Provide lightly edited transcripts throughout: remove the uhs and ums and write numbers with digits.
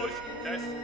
Laufet,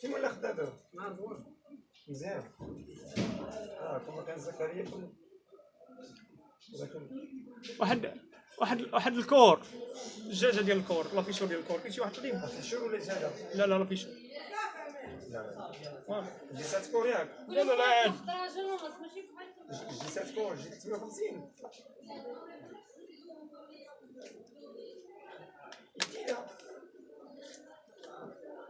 فين ولا خدا دابا؟ مزيان. كما كان زكريا كنا واحد الكور، الدجاجه ديال الكور، لافيشور ديال الكور، كاين شي واحد قديم. لافيشور ولا دجاجة؟ لا لافيشور. جيسات كور ياك؟ لا عادي. جيسات كور جي 350.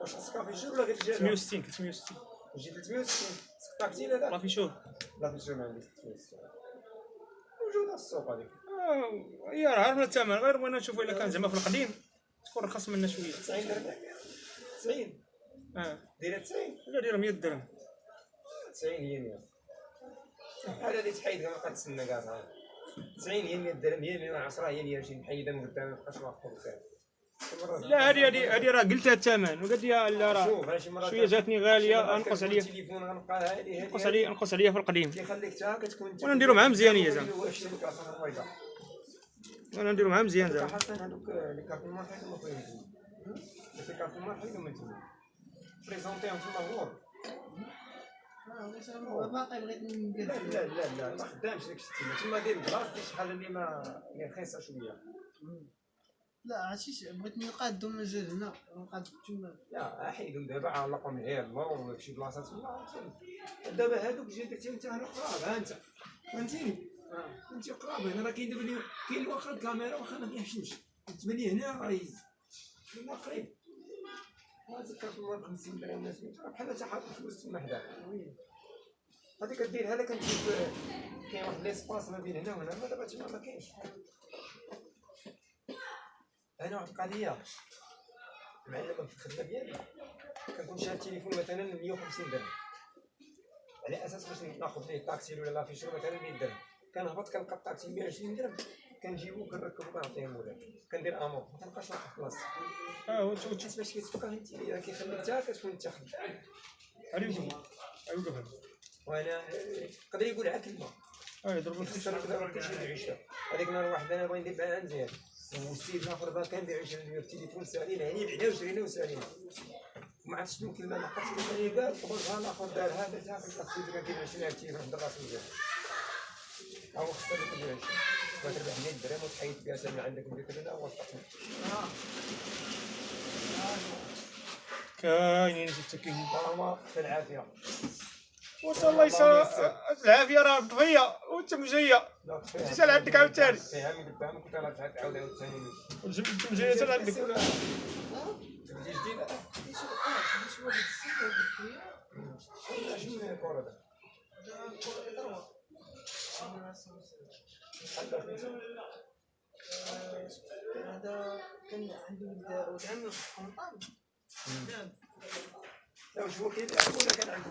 واش خصك لافيشور ولا غير دجاجة؟ 360 جي 360 سقطاكتي لا لافيشور. لافيشور ما عنديش 360 موجودة في السوق هذيك. هي راه عرفنا الثمن، غير بغينا نشوفوا الا كان زعما في القديم تكون رخص منا شويه. 90 درهم. 90 دايره 90 لا دير 100 درهم. 90 هي 100. بحال هادي تحيد ما بقى تسنى كاع صاحبي. 90 هي 100 درهم، هي 110 هي 120 محيده من قدام ما بقاش واخد فيها. لا هادي راه قلتها الثمن وقالت لي لا راه شويه جاتني غاليه، انقص عليا التليفون غنبقى هادي انقص عليا في القديم. كيخليك حتى كتكون وانا نديرو معاه مزيانيه زعما، وانا نديرو معاه مزيان زعما. حسن هذوك لي كارطون ماركات ما فايدين. لي كارطون ماركات من تما بريزونطيهم تما هو. باقي بغيت ندير. لا ما خدامش داك الشيء تما داير البلاصه ديك شحال اللي رخيصه شويه. لا عرفتي بغيت نقادو مازال هنا نقاد تما. لا حيدهم دابا علقهم غير الله ولا شي بلاصه تما. دابا هادوك جا درتي انت هنا قراب ها انت فهمتيني. انت قراب هنا راه كاين دابا كاين واخا الكاميرا واخا ما كيحشمش تبان هنا راه يهز هنا قريب. ذكرت المهم 50 درهم ولا سميتو بحال تا حاط الفلوس تما حداك. هادي كديرها لك كنشوف كاين واحد ليسباس ما بين هنا وهنا ما دابا تما ما كاينش. انا واحد القضيه معلمه في الخدمه ديالي كنكون شاد التليفون مثلا 150 درهم على اساس باش ناخذ ليه الطاكسي ولا لافيشور مثلا 100 درهم كنهبط كنلقى الطاكسي 120 درهم كنجيبو كنركبو كنعطيه مولاي كندير امور ما كنبقاش واقف في بلاصتي. وتحس باش كيتفكر انت راه كيخليك حتى كتكون انت خدام. وانا يقدر يقول عا كلمه يضرب خسر كلشي العيشه. هذيك النهار واحد انا بغا ندير معاه مزيان والسيد الاخر باغي كندير 20 في التليفون سالينا يعني بعدا وشرينا وسالينا ما عرفتش شنو الكلمه اللي حطت لي قال قبلها الاخر دار هذا جا في السيد كندير 20 التليفون عند الراس مزيان هو خسر لك 20 وتربح 100 درهم وتحيد بها سنه عندك وديك هذا هو الطقم. كاينين شفتك هما في العافيه واش الله يسر العافيه راه طفيه وانت مجيه جيت لعندك عاوتاني فيها من قدام كنت انا تعاد عاود عاوتاني جبت مجيه حتى لعندك جديده شنو هي الكره هذا كان عنده ولد عمي في قنطان. لا واش هو كيلعب ولا كان عنده